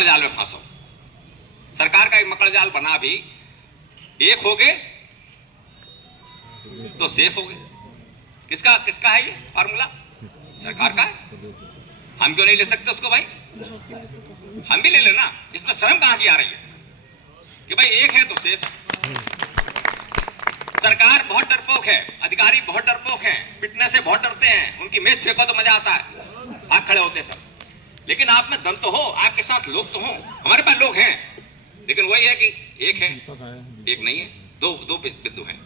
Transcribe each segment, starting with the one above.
मकड़ जाल में फंसो। सरकार का एक मकड़ जाल बना भी, एक हो गए तो सेफ हो गए। किसका किसका है ये फार्मूला? सरकार का है। हम क्यों नहीं ले सकते उसको भाई? हम भी ले लेना। इसमें शर्म कहां की आ रही है कि भाई एक है तो सेफ है। सरकार बहुत डरपोक है, अधिकारी बहुत डरपोक हैं, पिटने से बहुत डरते हैं, उनकी मेज फेंको तो मजा आता है, भाग खड़े होते सब। लेकिन आप में दम तो हो, आपके साथ लोग तो हो। हमारे पास लोग हैं, लेकिन वही है कि एक है, एक नहीं है, दो बिंदु हैं।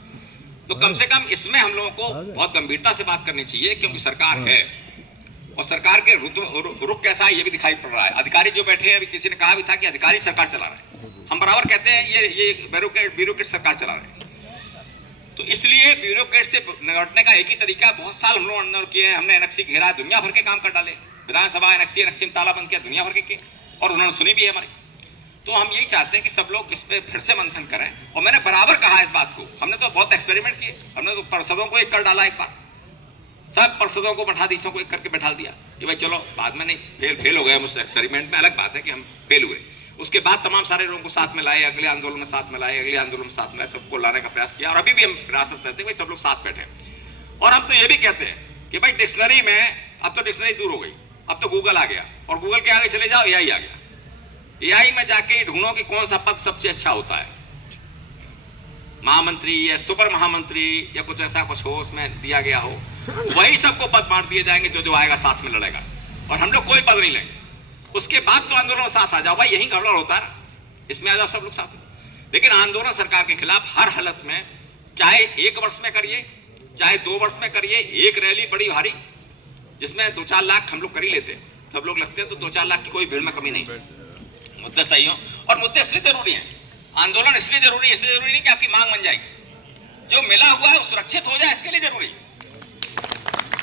तो कम से कम इसमें हम लोगों को बहुत गंभीरता से बात करनी चाहिए, क्योंकि सरकार है और सरकार के रुख कैसा है ये भी दिखाई पड़ रहा है। अधिकारी जो बैठे हैं, अभी किसी ने कहा भी था कि अधिकारी सरकार चला रहे हैं। हम बराबर कहते हैं ये ब्यूरोक्रेट सरकार चला रहे हैं। तो इसलिए ब्यूरोक्रेट से निपटने का एक ही तरीका, बहुत साल हम लोग अंदर किए हैं, हमने एनएक्सी घेरा, दुनिया भर के काम कर डाले, विधानसभा एनएक्सी में ताला बंद किया, दुनिया भर के किए, और उन्होंने सुनी भी है हमारी। तो हम यही चाहते हैं कि सब लोग इस पे फिर से मंथन करें। और मैंने बराबर कहा इस बात को, हमने तो बहुत एक्सपेरिमेंट किए, हमने तो पार्षदों को एक कर डाला, एक बार सब पार्षदों को मठाधीशों को एक करके बैठा दिया कि भाई चलो, बाद में नहीं फेल हो गए हम उस एक्सपेरिमेंट में, अलग बात है कि हम फेल हुए। उसके बाद तमाम सारे लोगों को साथ में लाए, अगले आंदोलन में साथ में लाए, अगले आंदोलन में साथ में सबको लाने का प्रयास किया, और अभी भी हम प्रयासरत रहते हैं भाई सब लोग साथ बैठे। और हम तो ये भी कहते हैं कि भाई डिक्शनरी में, अब तो डिक्शनरी दूर हो गई, अब तो गूगल आ गया, और गूगल के आगे चले जाओ एआई आ गया। एआई में जाके ढूंढो कि कौन सा पद सबसे अच्छा होता है, महामंत्री या सुपर महामंत्री या कुछ ऐसा कुछ हो, उसमें दिया गया हो, वही सबको पद बांट दिए जाएंगे जो आएगा साथ में लड़ेगा, और हम लोग कोई पद नहीं लेंगे। उसके बाद तो आंदोलन में साथ आ जाओ भाई, यही गड़बड़ होता है, इसमें आ जाओ सब लोग साथ में। लेकिन आंदोलन सरकार के खिलाफ हर हालत में, चाहे 1 वर्ष में करिए, चाहे 2 वर्ष में करिए, एक रैली बड़ी भारी जिसमें 2-4 लाख हम लोग कर ही लेते, सब लोग लगते हैं, तो 2-4 लाख की कोई भीड़ में कमी नहीं। मुद्दे सही हो, और मुद्दे इसलिए जरूरी है, आंदोलन इसलिए जरूरी नहीं कि आपकी मांग बन जाएगी, जो मिला हुआ है वो सुरक्षित हो जाए, इसके लिए जरूरी है।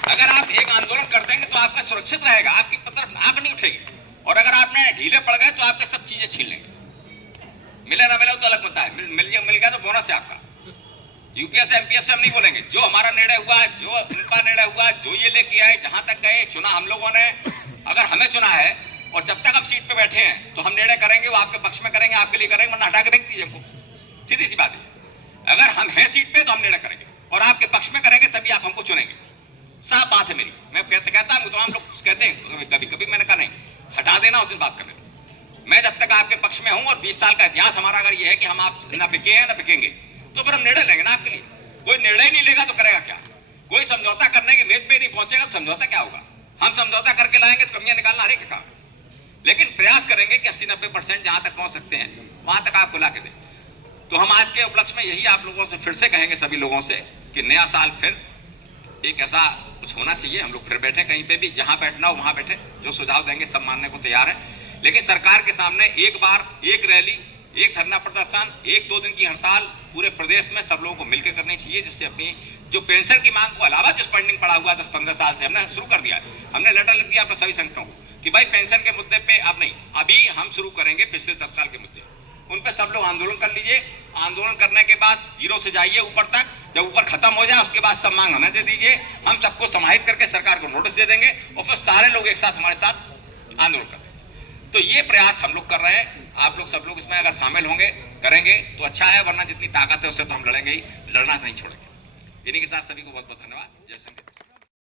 अगर आप एक आंदोलन कर देंगे तो आपका सुरक्षित रहेगा, आपकी तरफ आंख नहीं उठेगी, और अगर आपने ढीले पड़ गए तो आपके सब चीजें छीन लेंगे। मिले ना मिले तो अलग मुद्दा है, मिल गया तो बोनस है आपका। यूपीएस एमपीएस से हम नहीं बोलेंगे, जो हमारा निर्णय हुआ, जो उनका निर्णय हुआ, जो ये लेके आए, जहां तक गए, चुना हम लोगों ने, अगर हमें चुना है और जब तक हम सीट पे बैठे हैं तो हम निर्णय करेंगे, वो आपके पक्ष में करेंगे, आपके लिए करेंगे, वरना हटा के फेंक दीजिए हमको। सीधी सी बात है, अगर हम हैं सीट पे तो हम निर्णय करेंगे और आपके पक्ष में करेंगे, तभी आप हमको चुनेंगे। साफ बात है मेरी, मैं कहता हूं, तमाम लोग कहते हैं, कभी मैंने कहा नहीं, हटा देना, उस दिन बात कर लेना। मैं जब तक आपके पक्ष में हूं, और 20 साल का इतिहास हमारा अगर ये है कि हम आप न बिके हैं न बिकेंगे, तो फिर हम निर्णय लेंगे ना आपके लिए। कोई निर्णय नहीं लेगा तो करेगा क्या? कोई समझौता करने की मेज पे नहीं पहुंचेगा तो समझौता क्या होगा? हम समझौता करके लाएंगे तो कमियां निकालना हर एक काम, लेकिन प्रयास करेंगे कि 80-90% जहां तक पहुंच सकते हैं वहां तक आपको ला के दें। तो हम आज के उपलक्ष्य में यही आप लोगों से फिर से कहेंगे, सभी लोगों से, कि नया साल फिर एक ऐसा कुछ होना चाहिए, हम लोग फिर बैठे कहीं पे भी, जहां बैठना हो वहां बैठे, जो सुझाव देंगे सब मानने को तैयार है। लेकिन सरकार के सामने एक बार एक रैली, एक धरना प्रदर्शन, 1-2 दिन की हड़ताल पूरे प्रदेश में सब लोगों को मिलकर करनी चाहिए, जिससे अपनी जो पेंशन की मांग को अलावा जो पेंडिंग पड़ा हुआ 10-15 साल से हमने शुरू कर दिया है, हमने लेटर लिख दिया अपने सभी संगठनों को कि भाई पेंशन के मुद्दे पे अब नहीं, अभी हम शुरू करेंगे पिछले 10 साल के मुद्दे, उन पे सब लोग आंदोलन कर लीजिए। आंदोलन करने के बाद 0 से जाइए ऊपर तक, जब ऊपर खत्म हो जाए उसके बाद सब मांग हमें दे दीजिए, हम सबको समाहित करके सरकार को नोटिस दे देंगे, और फिर सारे लोग एक साथ हमारे साथ आंदोलन कर देंगे। तो ये प्रयास हम लोग कर रहे हैं, आप लोग सब लोग इसमें अगर शामिल होंगे, करेंगे तो अच्छा है, वरना जितनी ताकत है उससे तो हम लड़ेंगे ही, लड़ना नहीं छोड़ेंगे। इन्हीं के साथ सभी को बहुत बहुत धन्यवाद। जय संगीत।